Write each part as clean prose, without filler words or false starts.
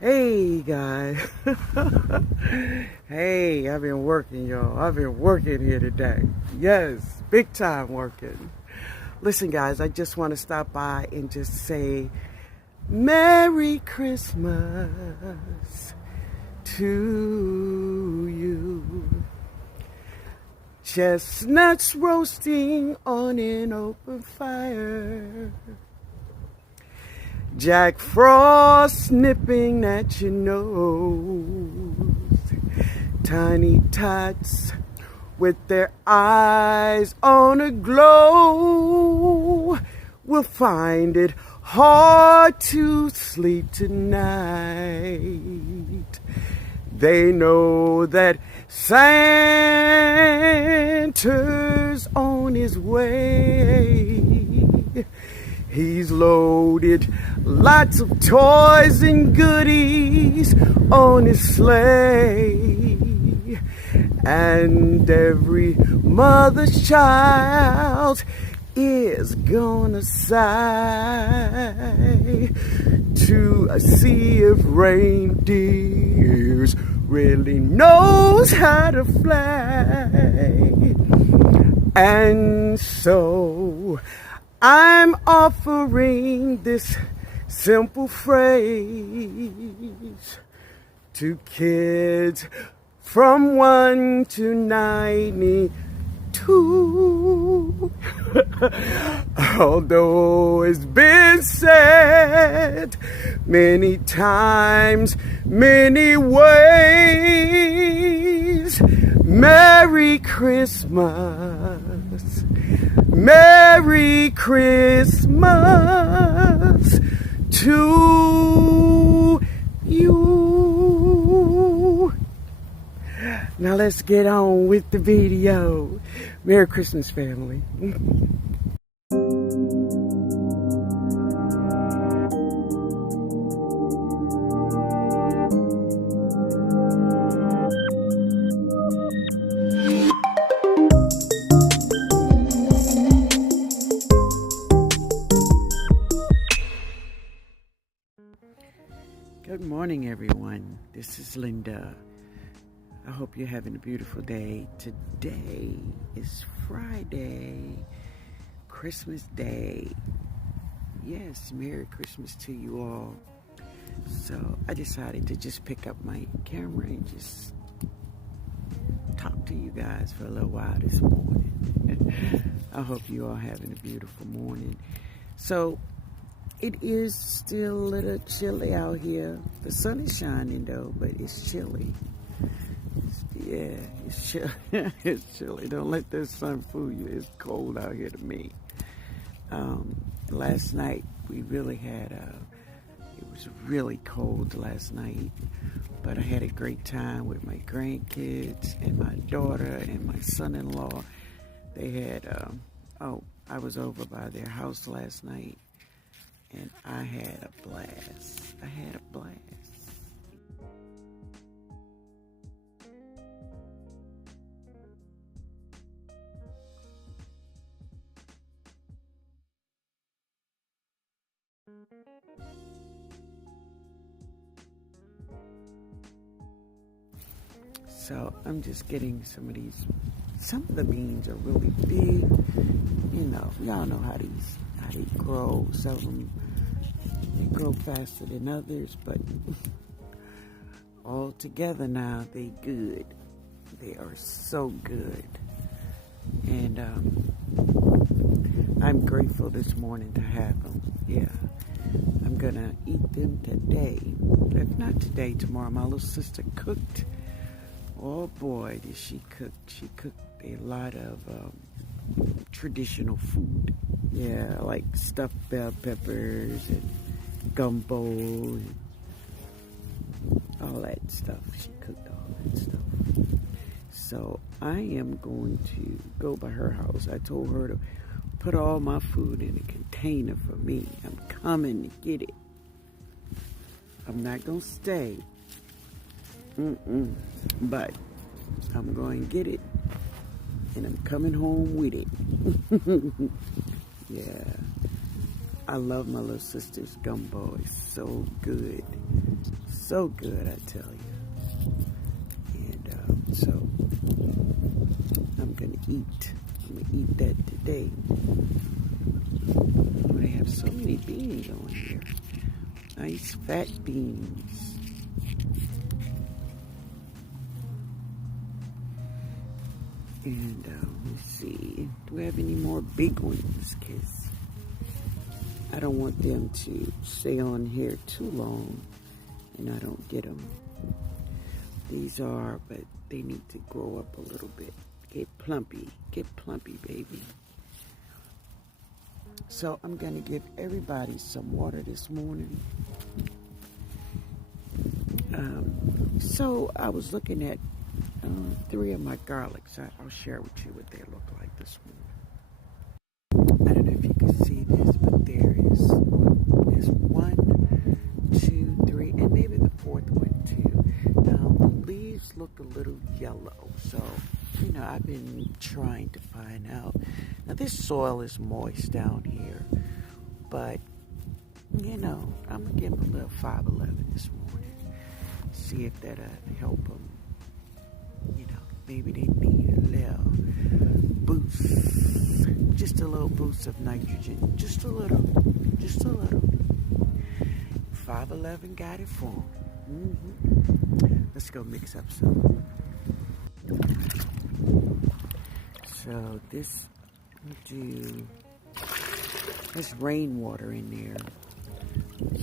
Hey guys. Hey, I've been working, y'all. I've been working here today. Yes, big time working. Listen, guys, I just want to stop by and just say Merry Christmas to you. Chestnuts roasting on an open fire. Jack Frost nipping at your nose. Tiny tots with their eyes on a glow will find it hard to sleep tonight. They know that Santa's on his way. He's loaded lots of toys and goodies on his sleigh. And every mother's child is gonna sigh to see if reindeers really knows how to fly. And so I'm offering this simple phrase to kids from 1 to 92. Although it's been said many times, many ways, Merry Christmas. Merry Christmas to you. Now let's get on with the video. Merry Christmas, family. Good morning, everyone. This is Linda. I hope you're having a beautiful day. Today is Friday, Christmas Day. Yes, Merry Christmas to you all. So I decided to just pick up my camera and just talk to you guys for a little while this morning. I hope you all having a beautiful morning. So it is still a little chilly out here. The sun is shining though, but it's chilly. It's chilly. It's chilly. Don't let the sun fool you. It's cold out here to me. Last night we really had it was really cold last night, but I had a great time with my grandkids and my daughter and my son-in-law. They had I was over by their house last night. And I had a blast. So I'm just getting some of these. Some of the beans are really big. You know, y'all know how they grow. Some of them they grow faster than others, but all together now they good. They are so good, and I'm grateful this morning to have them. Yeah, I'm gonna eat them today. If not today, tomorrow. My little sister cooked. Oh boy, did she cook! She cooked a lot of traditional food. Yeah, like stuffed bell peppers and gumbo and all that stuff. She cooked all that stuff. So I am going to go by her house. I told her to put all my food in a container for me. I'm coming to get it. I'm not going to stay. But I'm going to get it. And I'm coming home with it. Yeah. I love my little sister's gumbo. It's so good. so good, I tell you. And so I'm gonna eat that today. Oh, they have so many beans on here. Nice fat beans. And let's see, do we have any more big ones? Because I don't want them to stay on here too long and I don't get them. These are, but they need to grow up a little bit. Get plumpy, baby. So I'm gonna give everybody some water this morning. So I was looking at 3 of my garlics. I'll share with you what they look like this morning. I don't know if you can see this, but there's 1, 2, 3, and maybe the 4th one too. Now the leaves look a little yellow, so I've been trying to find out. Now this soil is moist down here, but I'm gonna give them a little 511 this morning. See if that'll help them. Maybe they need a little boost, just a little boost of nitrogen, just a little. 511 got it for them. Let's go mix up some. So there's rainwater in there.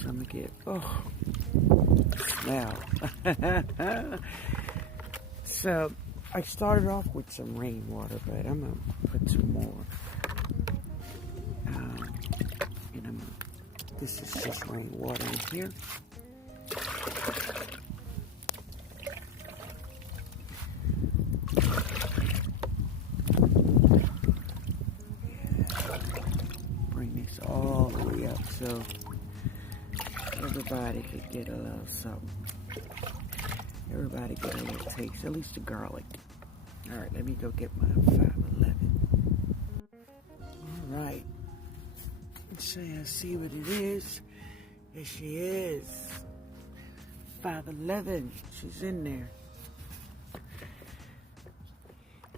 So I'm gonna get, smell. So I started off with some rainwater, but I'm gonna put some more. This is just rainwater in here. Bring this all the way up so everybody could get a little something. Everybody get a little taste, at least the garlic. All right, let me go get my 511. All right. Let's see what it is. There she is. 511. She's in there.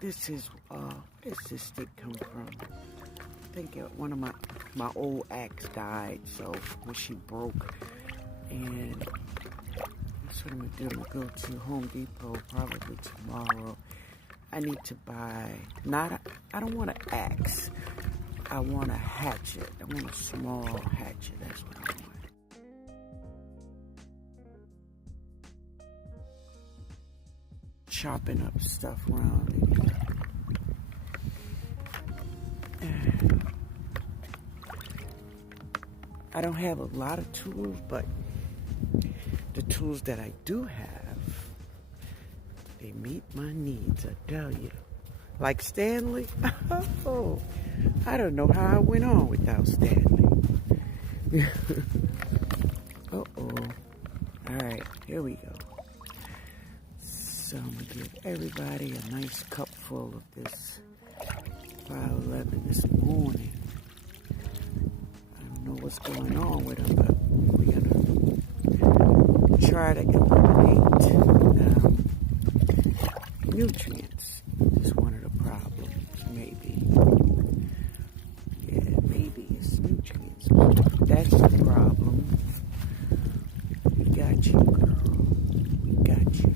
This is, where's this stick come from? I think one of my old axe died, so when she broke. And that's what I'm gonna do. I'm gonna go to Home Depot probably tomorrow. I need to buy, I don't want an axe. I want a hatchet. I want a small hatchet. That's what I want. Chopping up stuff around. I don't have a lot of tools, but the tools that I do have, they meet my needs, I tell you. Like Stanley? Oh, I don't know how I went on without Stanley. Uh-oh. All right, here we go. So I'm going to give everybody a nice cup full of this 511 this morning. I don't know what's going on with them, but we're going to try to eliminate nutrients. Is one of the problems, maybe. Yeah, maybe it's nutrients. That's the problem. We got you, girl. We got you.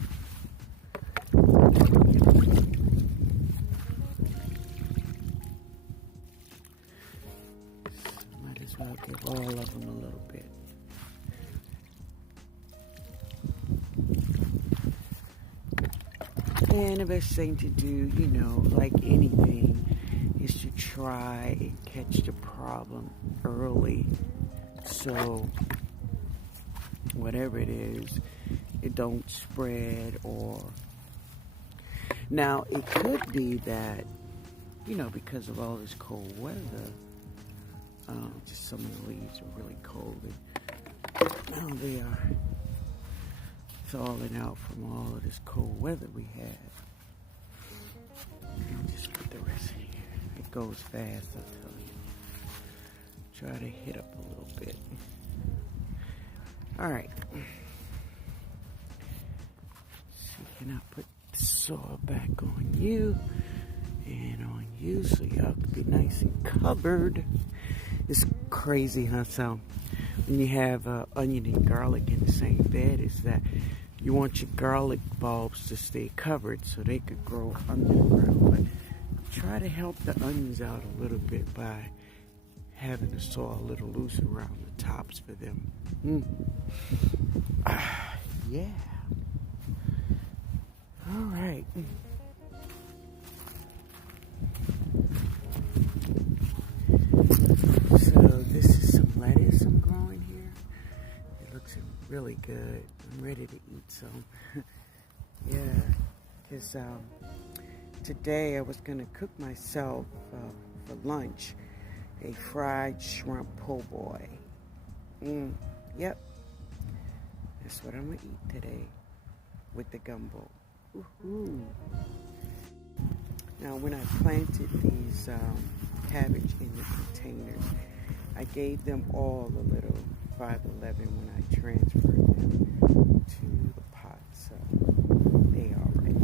Might as well give all of them a little bit. And the best thing to do, like anything, is to try and catch the problem early. So whatever it is, it don't spread. Or now it could be that, because of all this cold weather, just some of the leaves are really cold, and now they are falling out from all of this cold weather we have. Just put the rest in here. It goes fast, I tell you. Try to hit up a little bit. All right. And I'll put the soil back on you and on you so y'all can be nice and covered. It's crazy, huh? So when you have onion and garlic in the same bed, is that you want your garlic bulbs to stay covered so they could grow under the ground. But try to help the onions out a little bit by having the soil a little loose around the tops for them. Yeah. All right. So this is some lettuce I'm growing here. It looks really good. I'm ready to eat some. Yeah, because today I was going to cook myself for lunch a fried shrimp po' boy. Yep, that's what I'm going to eat today with the gumbo. Woohoo! Now, when I planted these cabbage in the containers, I gave them all a little 511 when I transferred them to the pot, so they are ready.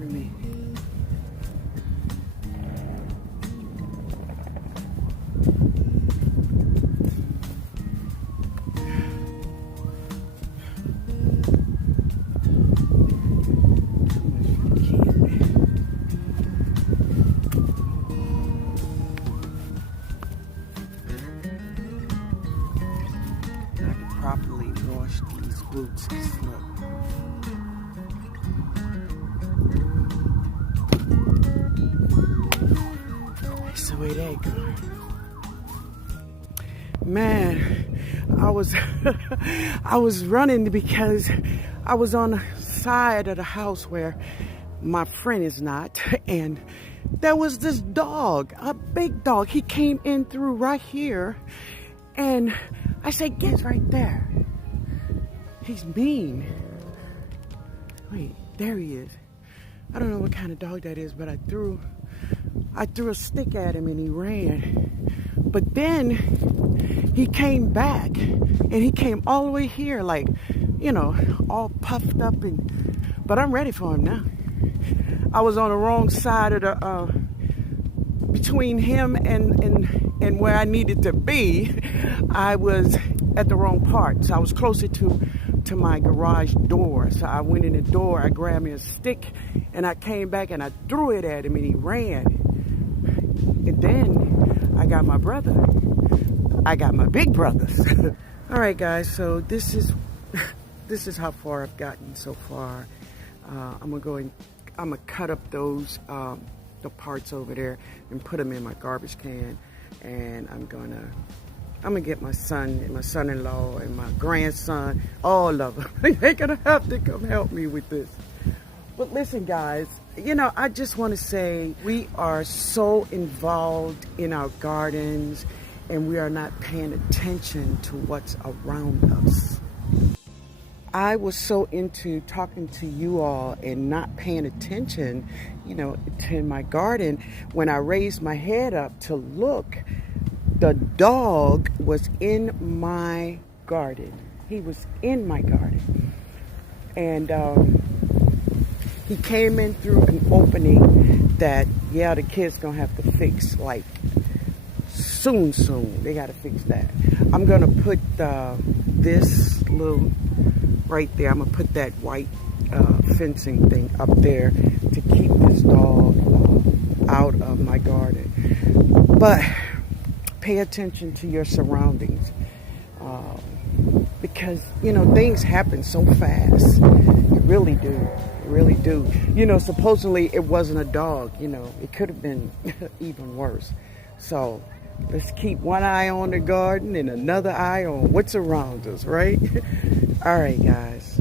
for me. Properly wash these boots. Look. That's the way they go. Man, I was I was running because I was on the side of the house where my friend is not, and there was this dog, a big dog. He came in through right here, and I said, "Get right there." He's mean. Wait, there he is. I don't know what kind of dog that is, but I threw a stick at him and he ran. But then he came back, and he came all the way here, like, you know, all puffed up, but I'm ready for him now. I was on the wrong side of the between him and where I needed to be. I was at the wrong part, so I was closer to my garage door. So I went in the door, I grabbed me a stick, and I came back and I threw it at him, and he ran. And then I got my brother. I got my big brothers. All right, guys. So this is how far I've gotten so far. I'm gonna cut up those the parts over there and put them in my garbage can, and I'm gonna get my son and my son-in-law and my grandson, all of them. They're gonna have to come help me with this. But listen, guys, you know, I just want to say we are so involved in our gardens, and we are not paying attention to what's around us. I was so into talking to you all and not paying attention, you know, to my garden. When I raised my head up to look, the dog was in my garden. He was in my garden. And he came in through an opening that, yeah, the kids gonna have to fix, like, soon. They gotta fix that. I'm gonna put this little, right there, I'm gonna put that white fencing thing up there to keep this dog out of my garden. But pay attention to your surroundings, because, you know, things happen so fast. They really do. You know, supposedly it wasn't a dog. You know, it could have been even worse. So let's keep one eye on the garden and another eye on what's around us, right? All right, guys.